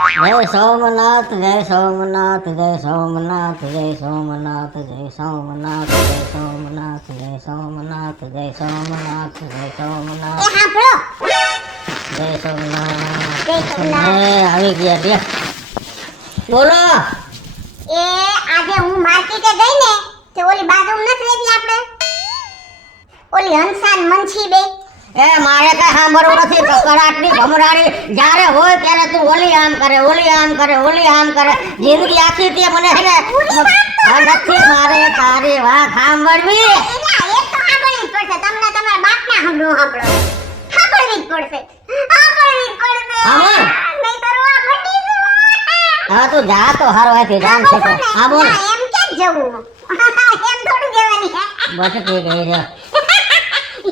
જય સોમનાથ જય સોમનાથ જય સોમનાથ જય સોમનાથ જય સોમનાથ જય સોમનાથ જય સોમનાથ જય સોમનાથ જય સોમનાથ સાંભળો જય સોમનાથ જય સોમનાથ. આવી ગયા બે બોલો. એ આજે હું માર્કેટે ગઈ ને તે ઓલી બાજુમાં નથી રહેતી આપણે ઓલી હંસાન મંછી બે એ મારે કઈ સાંભળવું નથી. કકડાટની ભમરાડી જ્યારે હોય ત્યારે તું ઓલી આમ કરે ઓલી આમ કરે ઓલી આમ કરે. જિંદગી આખી તે મને હે ને નથી મારે તારી વાત સાંભળવી. એલા એક તો સાંભળવી જ પડશે તમને તમારા બાપના સાંભળવી જ પડશે હા. નહીં તો રોવા ફટી જવું. હા તું જા તો હારો આથી જાન છે તો. હા બોલ. ના, એમ કેમ જવું એમ થોડું જવાની હે બસ ઠીક છે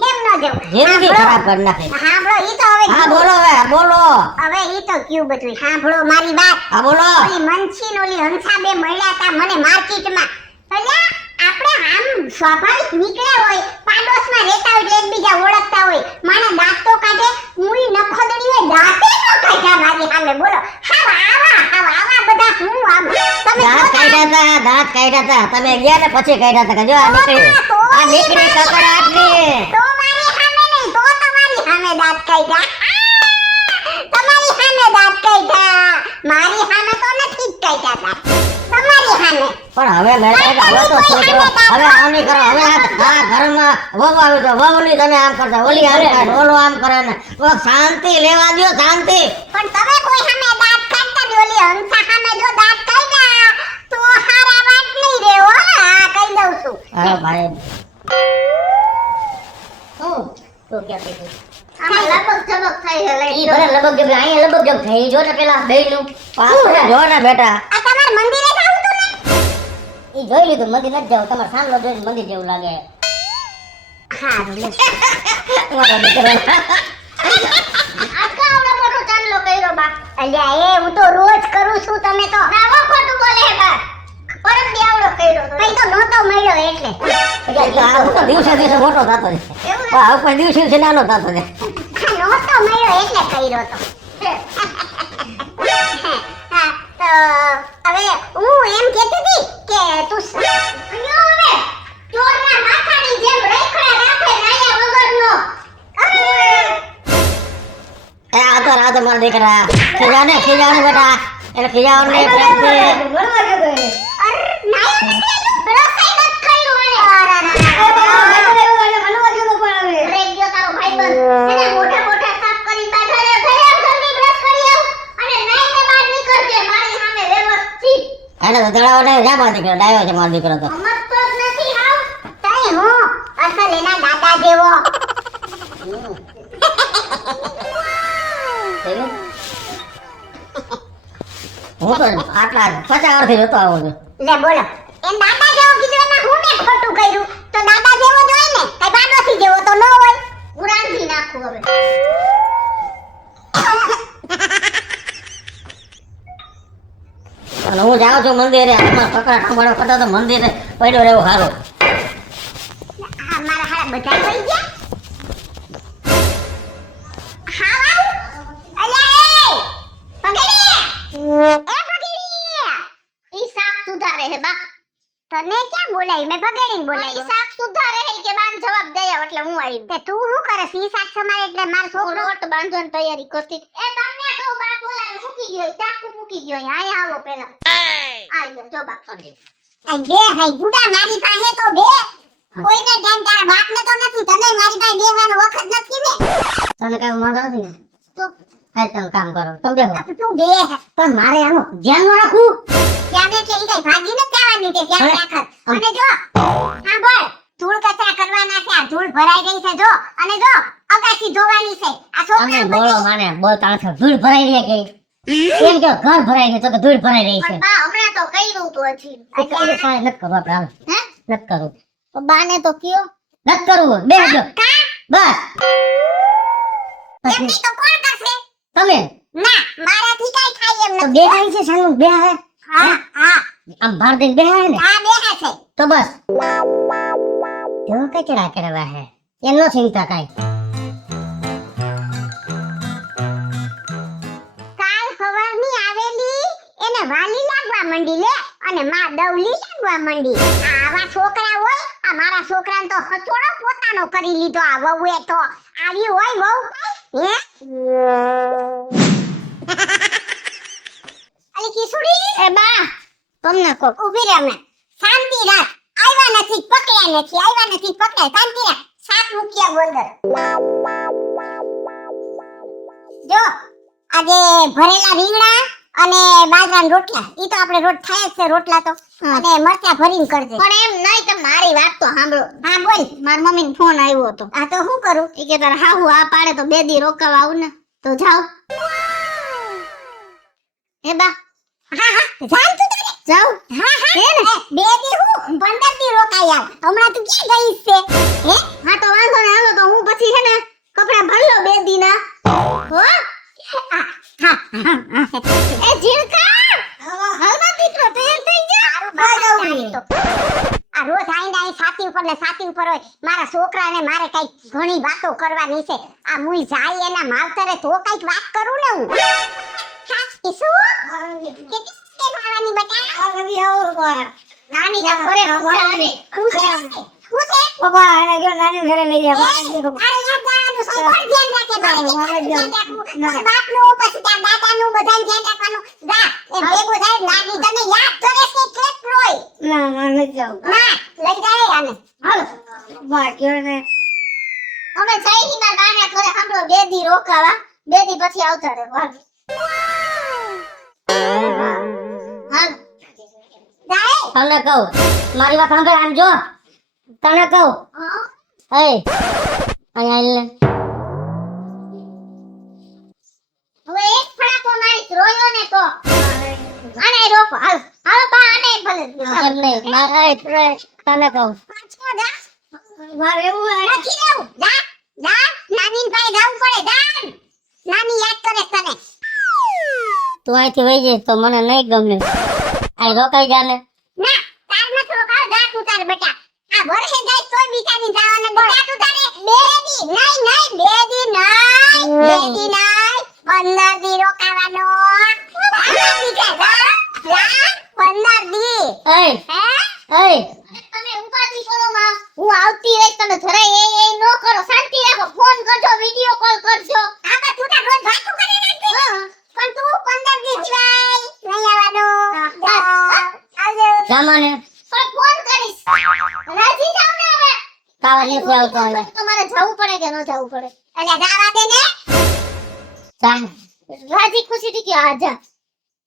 એમ ન જવું. જિંદગી ખરાબ કરી નાખી. સાંભળો ઈ તો હવે હા બોલો હવે બોલો. હવે ઈ તો કયું બધું સાંભળો મારી વાત. હા બોલો. ઓલી મંછી ને ઓલી હંસા બે મળ્યા તા મને માર્કેટમાં. એટલે આપણે આમ સ્વાભાવિક નીકળ્યા હોય પાડોશમાં રહેતા હોય એટલે એકબીજા ઓળખતા હોય માને દાંત તો કાઢે મુઈ નખોદડી હોય દાંતે નો કાઢ્યા મારી સામે બોલો. આવા બધા હું આમ તમે દાંત કાઢ્યા હતા તમે ગયા ને પછી કાઢ્યા હતા કે જો આ નીકળી કકડાટની. તો મારી સામે નહીં તો તમારી સામે દાંત કાઢ્યા. તમારી સામે દાંત કાઢ્યા મારી સામે તો નથી જ કાઢ્યા તા તમારી સામે. પણ હવે મેળે હવે તો છોકરો હવે આમ નહીં કરો. હવે આ ઘરમાં વહુ આવી તો વહુની તમે આમ કરતા ઓલી આમ કરે ઓલો આમ કરે ને શાંતિ લેવા દ્યો શાંતિ. પણ તમે કોઈ સામે દાંત કાઢતા જ ઓલી હંસા સામે જો દાંત કાઢ્યા તો હારા વાત નહીં રે હો. હા કહી દઉં છું. હા ભાઈ હું તો ક્યાં થઈ ગયું? આમાં લબક ઝબક થઈ છે લઈ ઈ ભલે લબક જબ અહીંયા લબક જબ થઈ જો ને પેલા બેયનું પાછળ જો ને બેટા. આ તમાર મંદિરે જાવું તું ને ઈ જોઈ લીધું મંદિર નથી જાવ તમારે સાંભળો જોઈને મંદિર જેવું લાગે. હારું લે મોટો દીકરો. આટલો આવડો મોટો ચાંદલો કર્યો બા. અલ્યા એ હું તો રોજ કરું છું તમે તો નાવો ખોટું બોલે હે બા. પરમ દી આવડો કર્યો તો કઈ તો નહોતો મળ્યો એટલે આ તો દિવસે દિવસે મોટો થતો જાય. એવું આ ઉપર દિવસે દિવસે નાનો થતો જાય. નહોતો મળ્યો એટલે કર્યો તો હા તો હવે હું એમ કહેતી હતી કે તું અયો હવે ચોરના માથાની જેમ રેખડા રાખે નાયા વગરનો એ આ તો મારા દીકરા ખીજાને બેટા એટલે ખીજાવાનું નહીં પ્રેમથી. અર નાયો નથી રસોઈ નત કર્યું મને રેડિયો તારો ભાઈબંધ એને મોઢા મોઢા સાફ કરી બાધા રે ઘરે આવ જલ્દી બ્રશ કરી આવ અને નાઈને બહાર નીકળજે મારી સામે વ્યવસ્થિત એને તો દડાવો નહીં જા મારો દીકરો ડાયો છે મારો દીકરો તો. સમજતો જ નથી હાવ તઈ હું અસલ એના દાદા જેવો હું તો આટલા 50 વર્ષથી જોતો આવું છું. લે બોલો એ દાદા જેવો કીધું એમાં હું ને ખોટું કર્યું તો દાદા જેવો જ હોય ને કઈ બાબાથી જેવો તો ન હોય હું રાંધી નાખું હવે અને હું જાઉં છું મંદિરે અમારા કકડા ખંભાળો કરતા તો મંદિરે પડ્યો રહેવું સારું. હા મારા હારા બધા થઈ ગયા હા આવ અલ્યા પગડી ઈ શાક સુધારે હે બા તને ક્યાં બોલાવી મેં પગડીને બોલાવી શાક સુધારે હે કે બાન જવાબ દયા એટલે હું આવી તે તું શું કરે સી શાક સમારે એટલે માર છોકરો લોટ બાંધવાની તૈયારી કરતી એ તમને તો બા બોલાવી મૂકી ગયો ચાકુ મૂકી ગયો આયા આવો પેલા આયો જો બા પગડી આ બે હઈ ગુડા મારી પાસે તો બે કોઈને ધ્યાન તારા બાપને તો નથી તને મારી પાસે બેવાનો વખત નથી ને તને કઈ વાંધો નથી ને તો હાલ તમે કામ કરો તમે બેહો. તું બે પણ મારે આનું ધ્યાન રાખવું. ત્યાં એટલે ઈ કઈ ભાગી ન જવાની છે ધ્યાન રાખ અને જો સાંભળ ધૂળ કચરા કરવાના છે આ ધૂળ ભરાઈ ગઈ છે જો અને જો અગાસી ધોવાની છે આ તમે છોકરા બોલો માને બોલતા નથી. ધૂળ ભરાઈ રહી ગઈ એમ કે ઘર ભરાઈ ગયું તો કે ધૂળ ભરાઈ રહી છે. પણ બા હમણાં તો કર્યું તો હજી એ કઈ કાંઈ નથી કરવું આપણે હાલ. હે નથી કરવું તો બાને તો કયો નથી કરવું બેહજો બસ. એમની તો કોણ કરશે તમે ના મારાથી કાઈ થાય એમ તો નથી બેહાય છે સાનું બેહાય હા હા આમ ભાર દઈને બેહાય ને હા બેહા છે તો બસ જો કચરા કરવા હે એનો ચિંતા કાંઈ. કાલ સવારની આવે વાલી લાગવા માંડી લે અને માં દવલી લાગવા માંડી. આવા છોકરા હોય, આ મારા છોકરાને તો હથોડો પોતાનો કરી લીધો. આ વહુએ તો આવી હોય વહુ હે અલી કિસુડી એ બા તમને કો ઊભી રહે હમણાં. શાંતિ રાખ. આવ્યા નથી પકડ્યા નથી, આવ્યા નથી પકડાય. શાંતિ રાખ. સાત મૂક્યા ગોંદર. જો આજે ભરેલા રીંગણા અને બાજરાના રોટલા, ઈ તો આપણે રોજ થાય જ છે રોટલા તો. અને મરચા ભરીને કરજે. પણ એમ નહીં, તમે મારી વાત તો સાંભળો. હા બોલ. માર મમ્મીનો ફોન આવ્યો હતો. હા તો શું કરું? ઈ કે તાર હાહુ આ પાડે તો 2 દી રોકાવા આવું ને તો જાવ. એ બા હા હા જાવ તું તારે જાવ. હા હા હે ને 2 દી હું 15 દી રોકાઈ આવ. હમણાં તું ક્યાં ગઈ છે હે? હા તો વાંધો ને, હાલો તો હું પછી છે ને કપડા ભરલો 2 દી ના હો. એ જીણકા હાલમાં દીકરો તૈયાર થઈ જા. આ રોજ આઈ છાતી ઉપર ને છાતી ઉપર હોય. મારા છોકરાને મારે કઈ ઘણી વાતો કરવાની છે. આ મુઈ જાય એના માવતરે તો કઈક વાત કરું ને હું. હા ઈસુ કેટલી ખાવાની બટા? આવી આવો નાની જા કરે ખુશ બાબા એને જો નાની ઘરે લઈ જા. અરે યાર જાનું સંકોર ધ્યાન રાખે બાપનું પછી તાર દાદાનું બધાને ધ્યાન રાખવાનું. જા એ ભેગો થાય નાની તને યાદ કરે છે કેટલોય. ના મને જાવ ના લઈ જાય આને હાલો બા કેને અમે જઈની માર બાના ઘરે સાંભળો 2 દી રોકાવા. 2 દી પછી આવતા રે વાહ. હાલ તને કહું મારી વાત સાંભળ. આમ જો તને કહું એ અહીંયા હવે એક ફડાકો મારી રોયો ને તો આને રોકો. હાલ હાલ બા આને ભલે એમને મારા તને કહું પાછો જા. મારે એવું નથી રહેવું. જા જા નાની ભાઈ જાવું પડે. જા નાની યાદ કરે તને. તું અહીંથી વહી જઈશ તો મને નહીં ગમે. આ રોકાઈ જા ને. ના તાર મત રોકાવ. જા તું તાર બેટા. આ વર્ષે જાય તોય બિચારી જવાને બેટા તું તારે 2 દી નહીં 2 દી નહીં 2 દી નહીં 15 દી રોકાવાનો. આ બીજા જા 15 દી. એ હે એ તમે ઉપાધી કરો માં. હું આવતી રહી. તમે જરાય એ નો કરો. શાંતિ રાખો. ફોન કરજો, વિડિયો કોલ કરજો. આમાં તું તાર રોજ વાતો કરે રાખજે. પણ તું 15 દી સિવાય નહીં આવવાનો. આવજો. જામાને પણ ફોન કરીશ. રાજી જાવ ને હવે. કાવા નથી આવતો હવે. તમારે જવું પડે કે ન જવું પડે? એટલે જાવા દે ને. જામ રાજી ખુશીથી કે આ જા.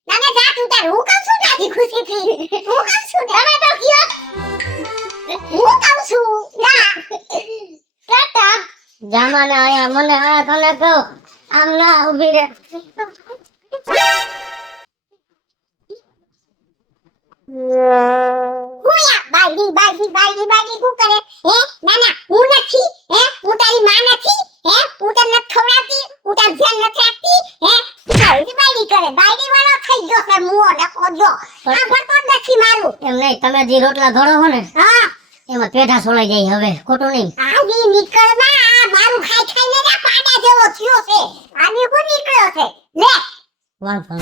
ના ના જા તું તાર. હું કહું છું રાજી ખુશીથી. હું કહું છું તમે તો કયો. હું કહું છું ના ટાટા. જામાને આયા મને આ તને કહું આમ ના ઊભી રહે. હુયા બાયડી શું કરે હે? ના ના હું નથી હે. હું તારી માં નથી હે. હું તને નથી ખવડાવતી. હું તાર ધ્યાન નથી રાખતી હે. બાયડી કરે. બાયડી વાળો થઈ ગયો છે મુઓ ડકો જો. આ ભરતો જ નથી મારું. એમ નહીં તમે જે રોટલા ધોળો હો ને હા એમાં પેઠા સોલાઈ જાય હવે. ખોટું નહીં. આજી નીકળ માં. આ મારું ખાઈ ખાઈને ના પાડા જેવો થયો છે. આની હું નીકળ્યો છે લે. વાંધો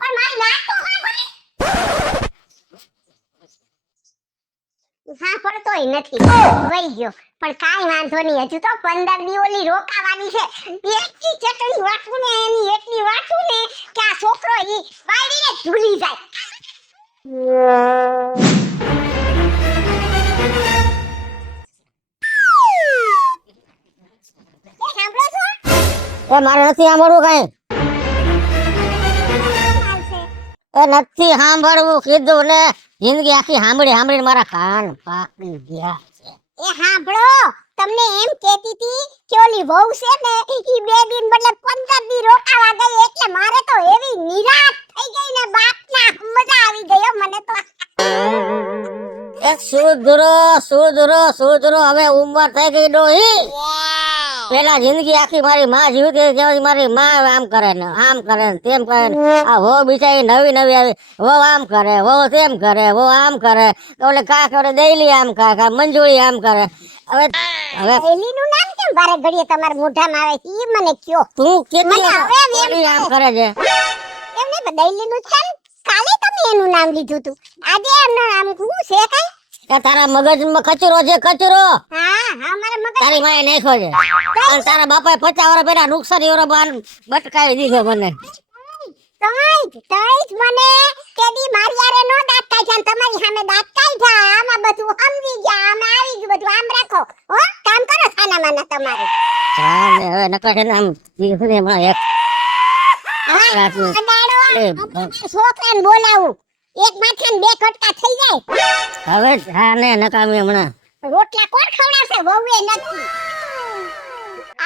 પણ મારી વાત તો સાંભળ. સાંભળતોય નથી. વહી ગયો. પણ કાઈ વાંધો નહીં. હજુ તો 15 દી ઓલી રોકાવાની છે. એટલી ચટણી વાટું ને એની એટલી વાટું ને કે આ છોકરો ઈ બાયડીને ભૂલી જાય. સાંભળો છો? એ મારે નથી સાંભળવું કઈ. એ નથી સાંભળવું કીધું ને. જિંદગી આખી સાંભળીને મારા કાન પાકી ગયા. એ સાંભળો. તમને એમ કહેતી હતી કે ઓલી વહુ છે ને ઈ 2 દિન બદલે 15 દી રોકાવા ગઈ. એટલે મારે તો એવી નિરાશ થઈ ગઈ ને બાપના મજા આવી ગયો મને તો. એ સુધરો હવે ઉંમર થઈ ગઈ ડોહી. પેલા જિંદગી આખી મારી માં જીવતી હતી. મારી માં આમ કરે ને તેમ કરે ને. આ વો બિચારી નવી આવી. વો આમ કરે, વો તેમ કરે, વો આમ કરે. ઓલે કા કરે દૈલી આમ કા મંજૂરી આમ કરે. હવે એલીનું નામ કેમ બારે ઘડીએ તમારા મોઢામાં આવે છે ઈ મને કયો. તું મને હવે એમ કેટલી આમ કરે છે. એમને દઈલીનું છે ને, કાલે તમે એનું નામ લીધું તું, આજે એમનું નામ શું છે કઈ? કે તારા મગજમાં કચરો છે કચરો, હા મારા મગજ તારી માએ નાખ્યો છે. અને તારા બાપાએ 50 વર્ષ પહેલા નુકસાની ઓરો બટકાવી દીધો મને. તઈ મને કેદી મારી યારે નો દાંત કાઢ્યા, તમારી સામે દાંત કાઢ્યા. આમાં બધું સમજી ગયા, આમાં આવી ગયું બધું. આમ રાખો હો, કામ કરો ખાના માના તમારે. હા ને હવે નકર છે ને આમ દીધું ને હમણાં એક રાતનું. છોકરાને બોલાવું, એક માથાને બે કટકા થઈ જાય. હવે હા ને નકામી હમણાં રોટલા કોણ ખવડાવશે? વહુએ નથી.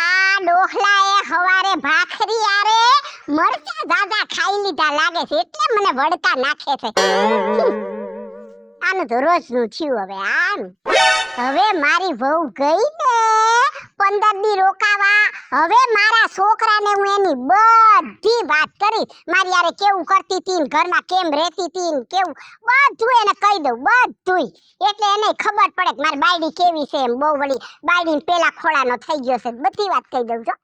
આ ડોખલાએ હવારે ભાખરી આરે મરચા દાદા ખાઈ લીધા લાગે છે, એટલે મને વડકા નાખે છે. આનું તો રોજનું થયું હવે. હવે મારી વહુ ગઈ ને 15 દી રોકાવા. હવે મારા છોકરાને હું એની બધી વાત કરી, મારી યારે કેવું કરતી હતી ને ઘરમાં કેમ રહેતી હતી ને કેવું બધું એને કહી દઉં, બધું. એટલે એને ખબર પડે કે મારી બાયડી કેવી છે એમ. બહુ વળી બાયડી પેલા ખોળાનો થઈ ગયો છે, બધી વાત કહી દઉં છો.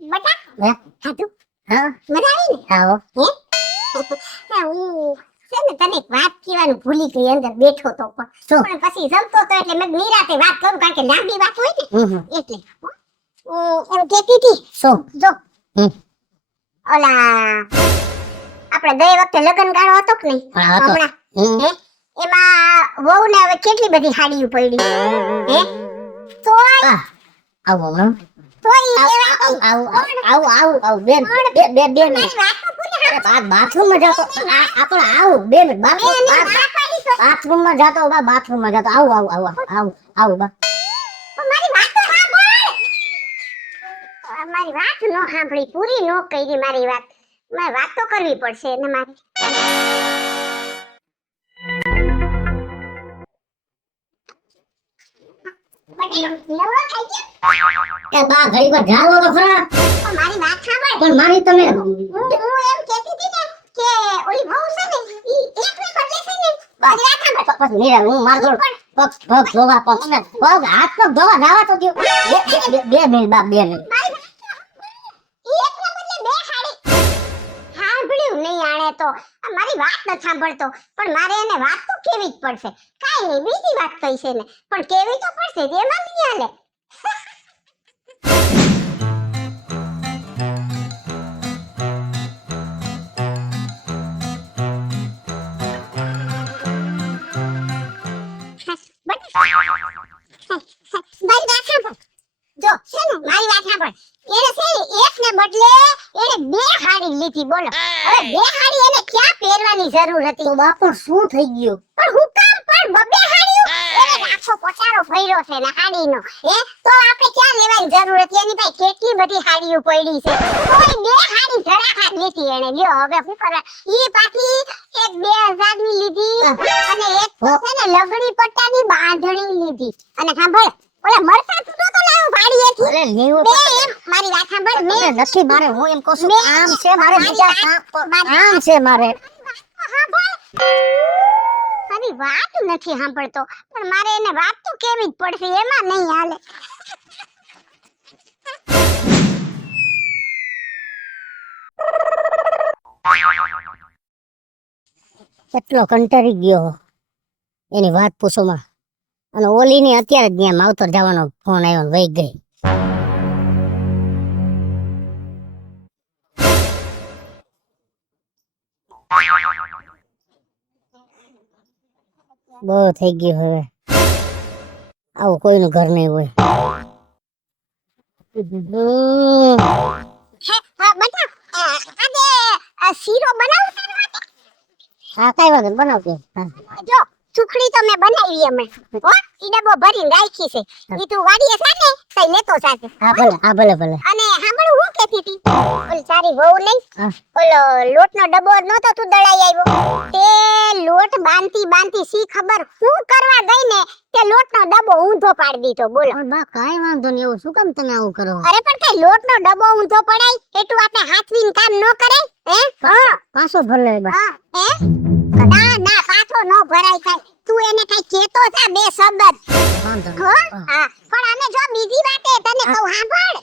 બટા હે? હાતું હા મજા આવી ને? આવો હે? હું છે ને તને એક વાત કહેવાનું ભૂલી ગઈ, અંદર બેઠો તો શું? પણ પછી જમતો તો એટલે મેં નિરાતે વાત કરું, કારણ કે લાંબી વાત હોય ને એટલે. એમ કહેતી હતી, શું? જો હમ. ઓલા આપણે ગઈ વખતે લગ્ન ગાળો હતો કે નહીં હા, હતો. હમણાં, હમ. હે? એમાં વહુને હવે કેટલી બધી સાડીઓ પડી, હે? તોય આવો હમણાં તોય બેન બે મિનિટ. મારી વાત તો પૂરી સાંભળ. બાથરૂમમાં જાતો આપણે આવું 2 મિનિટ. મેં એને ના પાડી તો. બાથરૂમમાં જાતો બાથરૂમમાં જાતો આવું બા. પણ મારી વાત તો સાંભળ. મારી વાત નો સાંભળી, પૂરી નો કરી મારી વાત. મારે વાત તો કરવી પડશે ને મારે. નવરો થઈ ગયો? એ બા ઘડીકવાર જાવો તો ખરા. પણ મારી વાત સાંભળ. પણ મારી તમે હું એમ કહેતી હતી ને કે ઓલી વહુ છે ને ઈ એકને બદલે છે ને. મારી વાત સાંભળ. બસ નીરા હું માર જોડ પગ ધોવા પગ હાથ પગ ધોવા જાવા તો દ્યો. 2 મિનિટ બા 2 મિનિટ. મારી વાત સાંભળ. ઈ એકને બદલે બે સાડી. સાંભળ્યું નહીં આણે તો. આ મારી વાત ન સાંભળતો, પણ મારે એને વાત તો કેવી જ પડશે. કાઈ નહીં, બીજી વાત કહી છે ને, પણ કેવી તો પડશે જ, એમાં નહીં હાલે. મારી વાત સાંભળ. જો છે ને મારી વાત સાંભળ. એને છે ને એકને બદલે એને બે સાડી લીધી, બોલો. હવે બે સાડી એને ક્યાં પહેરવાની જરૂર હતી? તો બાપુ શું થઈ ગયું? પણ હું કામ પણ બબે સાડીઓ? એને આખો પચારો ભર્યો છે ને સાડીનો. હે? તો આપણે ક્યાં લેવાની જરૂર હતી? એની પાસે કેટલી બધી સાડીઓ પડી છે. કોઈ બે સાડી ધડાકા લીધી એને. લ્યો હવે શું કરે? ઈ પાછી એક 2000 ની લીધી અને એક તો છે ને લગડી પટ્ટાની બાંધણી લીધી. અને સાંભળ, ઓલા મરચા તું તો લાવ વાડીએથી. અરે લેવું બે એમ મારી વાત સાંભળ. મને નથી મારે હું એમ કહું છું મેં- આમ છે મારે બીજા આમ છે મારે. મારી વાત નથી સાંભળતો, પણ મારે એને વાત તો કેવી જ પડશે, એમાં નહીં હાલે. કેટલો કંટાળી ગયો એની વાત પૂછોમાં. અને ઓલીની અત્યારે જ ત્યાં માવતર જવાનો ફોન આવ્યો ને વહી ગઈ. બહુ થઈ ગયું હવે. આવું કોઈનું ઘર નહીં હોય. હા બટા, આજે શીરો બનાવું તારે માટે? હા કઈ વાંધો નહીં, બનાવજો. હા. જો સુખડી તો મેં બનાવી અમે. હો ઈ ડબ્બો ભરીને રાખી છે. ઈ તું વાડીએ છે ને કઈ લેતો જાજે. હા ભલે અને સાંભળું હું કેતી હતી ઓલી તારી વહુ નહીં હા. ઓલો લોટનો ડબ્બો નતો તું દળાઈ આવ્યો તે લોટ બાંધતી સી ખબર હું કરવા ગઈ ને તે લોટનો ડબ્બો ઊંધો પાડી દીધો બોલો પણ બા કાઈ વાંધો નહીં, એવું શું કામ તમે આવું કરો? અરે પણ કઈ લોટનો ડબ્બો ઊંધો પડાય એટલું આપણે હાથવીન કામ ન કરાય હે હા પાછો ભલે બા. હા હે ના ના પાછો ન ભરાય કાઈ તું એને કઈ કેતો થા બે શબ્દ વાંધો નહીં. હો હા પણ અમે જો બીજી વાતે તને કહું સાંભળ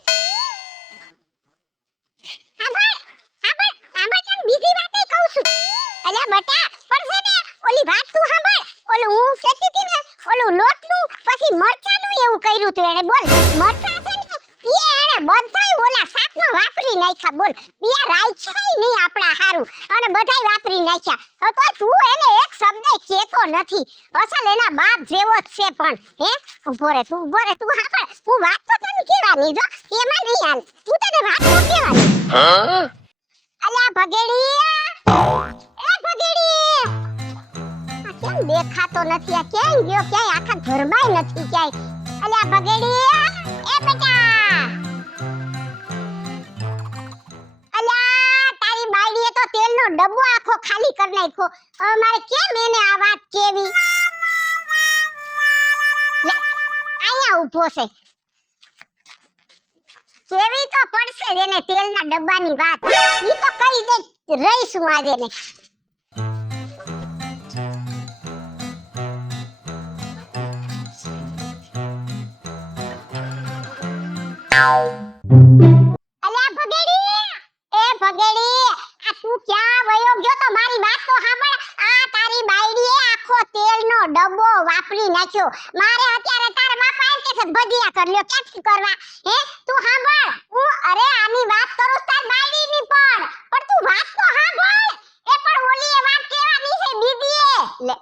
તને બીજી વાતે કહું છું અલ્યા બટા પણ છે ને ઓલી વાત તું સાંભળ ઓલું હું કહેતી હતી ને ઓલું લોટનું પછી મરચાનું એવું કર્યું તું એને બોલ મરચા છે ને એને બધાય ઓલા શાકમાં વાપરી નાખ્યા બોલ પિયા રાખ્યા નહીં આપણા હારું અને બધાય વાપરી નાખ્યા તો તું એને એક શબ્દ કહેતો નથી અસલ એના બાપ જેવો જ છે પણ હે ઉભો રે તું સાંભળ હું વાત તો તને કહેવાની જો એમાં નહીં હાલ તું તને વાત તો કહેવાની અલ્યા ભગેડી એ ભગેડી આ કેમ દેખાતો નથી આ ક્યાં ગયો ક્યાંય આખા ઘરમાંય નથી ક્યાંય અલ્યા ભગેડી એ બેટા અલ્યા તારી બાયડીએ તો તેલનો ડબ્બો આખો ખાલી કરી નાખ્યો હવે મારે કેમ એને આ વાત કેવી લે, અહીંયા ઊભો છે કેવી તો પડશે જ એને તેલના ડબ્બાની વાત ઈ તો કહી દે રહીશું આજે ને અલ્યા ભગેડી એ ભગેડી આ તું ક્યાં વયો ગયો તો મારી વાત તો સાંભળ આ તારી બાયડીએ આખો તેલનો ડબ્બો વાપરી નાખ્યો મારે અત્યારે તાર બાપા એમ કે છે ભજીયા કર લ્યો ક્યાંથી કરવા હે તું સાંભળ હું અરે આની વાત કરું તાર બાયડીની પણ તું વાત તો સાંભળ એ પણ ઓલીએ વાત કહેવાની છે બીજીએ લે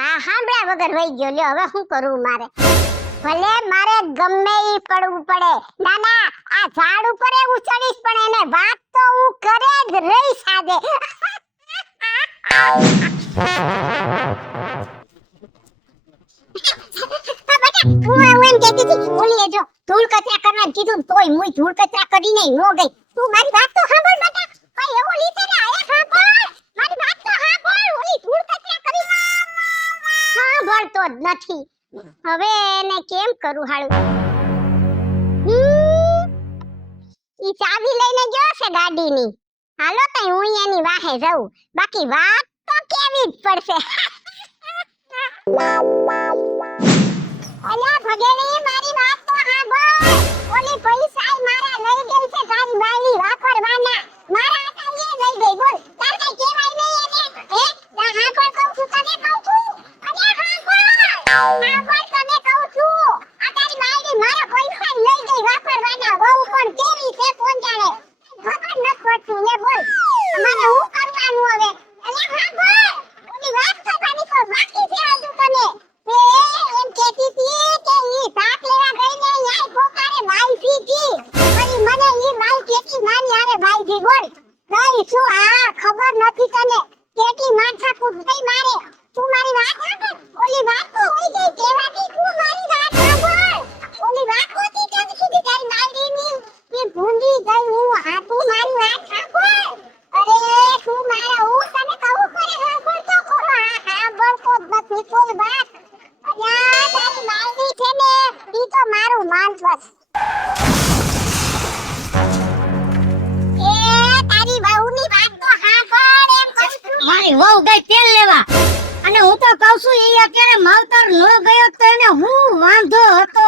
હા સાંભળ્યા વગર વઈ ગયો લ્યો હવે શું કરું મારે ભલે મારે ગમે ઈ પડવું પડે ના ના આ ઝાડ ઉપર હું ચડીશ પણ એને વાત તો હું કરે જ રહીશ આજે હું એમ કહેતી હતી ઓલીએ જો ધૂળ કચરા કરવા કીધું તોય મુય ધૂળ કચરા કરીને નો ગઈ તું મારી વાત તો સાંભળ બેટા ભાઈ એવો લીધે ને આયા સાંભળ મારી વાત તો સાંભળ ઓલી ધૂળ કચરા કરી સાંભળતો જ નથી હવે એને કેમ કરું હાળું ઈ ચાવી લઈને ગયો છે ગાડીની હાલો તઈ હું એની વાહે જાઉં બાકી વાત તો કેવી જ પડશે અલ્યા ભગેડી મારી વાત તો સાંભળ ઓલી પૈસા મારા લઈ ગઈ છે તારી બાયડી વાપરવાના મારા હતા એ લઈ ગઈ બોલ તાર કઈ કહેવાય નહીં એને હે ના હા પણ કહું છું તને કહું છું અલ્યા હા પણ તને કહું છું આ તારી બાયડી મારા પૈસા લઈ ગઈ વાપરવાના બહુ પણ કેવી છે કોણ જાણે ખબર ન પડતું ને બોલ મને હું કરવાનું હવે અલ્યા હા બોલ ઓલી વાત કરવાની તો બાકી છે હજુ તને એમ કહેતી હતી કે ઈ ભાગ લેવા ગઈ ને યાય પોકારે વાઈફી જી પછી મને ઈ માઈ કેટલી માની આરે વાઈફી બોલ ગઈ શું આ ખબર નથી તને કેટલી માથા કૂટ ગઈ મારે તું મારી વાત સાંભળ ઓલી વાત તો હોઈ ગઈ કેવાતી તું મારી વાત સાંભળ ઓલી વાત હોતી ત્યાં સુધી તારી માયડીની એ ભૂંડી ગઈ હું આ તું મારી વાત સાંભળ અરે તું મારા હું તને કહું કરે સાંભળ તો ખરો આ સાંભળતો જ નથી કોઈ વાત અલ્યા તારી માયડી છે ને ઈ તો મારું માનવસ એ તારી વહુની વાત તો સાંભળ એમ કહું છું મારી વહુ ગઈ તેલ લેવા અને હું તો કહું છું ઈ અત્યારે માવતર ન ગયો તો એને હું વાંધો હતો